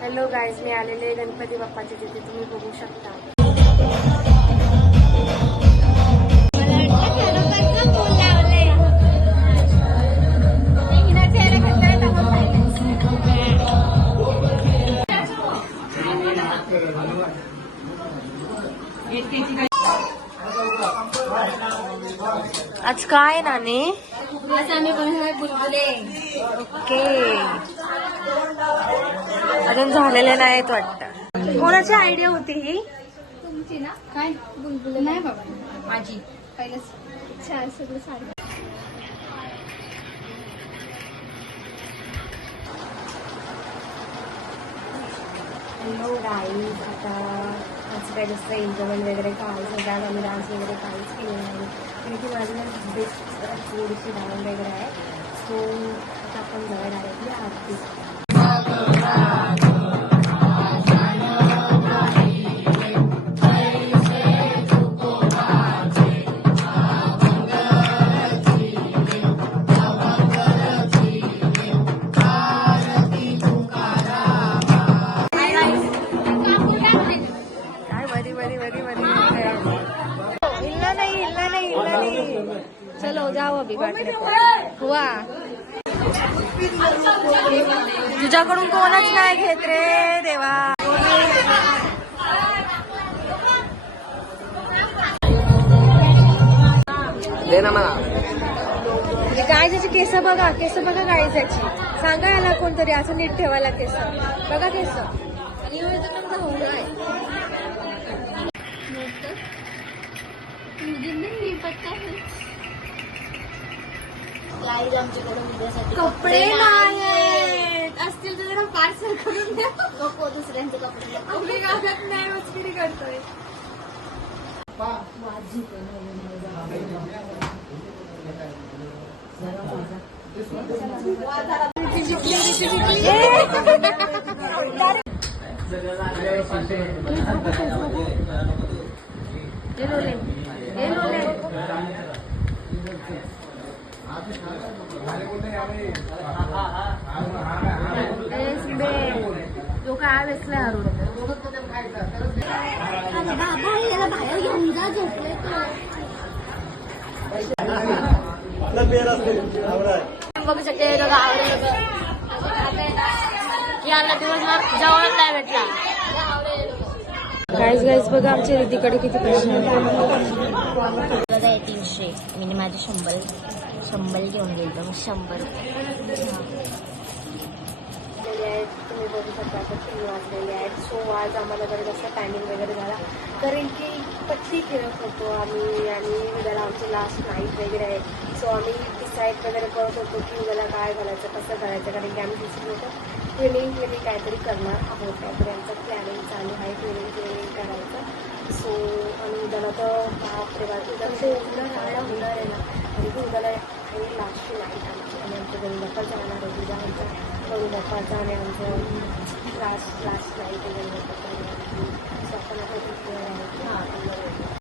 Hello guys, मी आलेले गणपती बाप्पाच्या तिथे, तुम्ही बघू शकता. आज काय नानी? आज आम्ही बनवणार बुलबुले. ओके, अजून झालेले नाहीत वाटतं. कोणाची आयडिया होती ही? तुमची ना? काय बुलबुले? नाही बाबा, माझी. पहिलंच छान सगळं साडी. हॅलो गाईज, आता असं काय जास्त एन्जॉयमेंट वगैरे काहीच नाही, आम्ही डान्स वगैरे काहीच केलं नाही. कारण की माझी बेस्ट थोडीशी डान्स वगैरे आहे. सो आता आपण जाऊया डायरेक्टली आरती. चलो जाओ अभी बाटले हुआ. तुझ्याकडून कोणच नाही घेत रे देवा. दे ना मला. गायची केस बघा, केस बघा गायची. सांगा याला कोणतरी असं नीट ठेवायला केस. बघा केस. आणि कपडे नाहीत असतील तर जरा पार्सल करून द्या. नको दुसऱ्यांचे कपडे. आपली गावात नाही मस्करी करतोय. तो काय वेचलाय हरून. बाहेर घेऊन जा, झोपले बघू शकते. याला दिवसभर जेवणच नाही भेटला. गाईज बघा आमच्या रितीकडे किती पैसे बघा 300. मी माझे 100 घेऊन गेलो. मग 100 तुम्ही बघू शकता. आता 3 वाजलेले आहेत. सो आज आम्हाला जरा जास्त टायमिंग वगैरे झाला, कारण की पत्ती खेळत होतो आम्ही आणि उद्याला आमची लास्ट नाईट वगैरे आहे. सो आम्ही डिसाईड वगैरे करत होतो की उद्याला काय घालायचं, कसं करायचं, कारण की आम्ही दुसरी लोक ट्रेनिंग काहीतरी करणार आहोत. काहीतरी आमचं प्लॅनिंग चालू आहे ट्रेनिंग करायचं. सो आणि उद्याला तर बापरे बाप, उद्याला ते एवढं राहायला होणार आहे ना. आणि की उद्याला आणि लास्टची नाईट आमची आणि आमच्या घरी बाप्पा जाणार आहे. उद्या आमच्या घरी बाप्पाचा आणि आमचं लास्ट नाईट वगैरे बाप्पाचा. सो आपण आता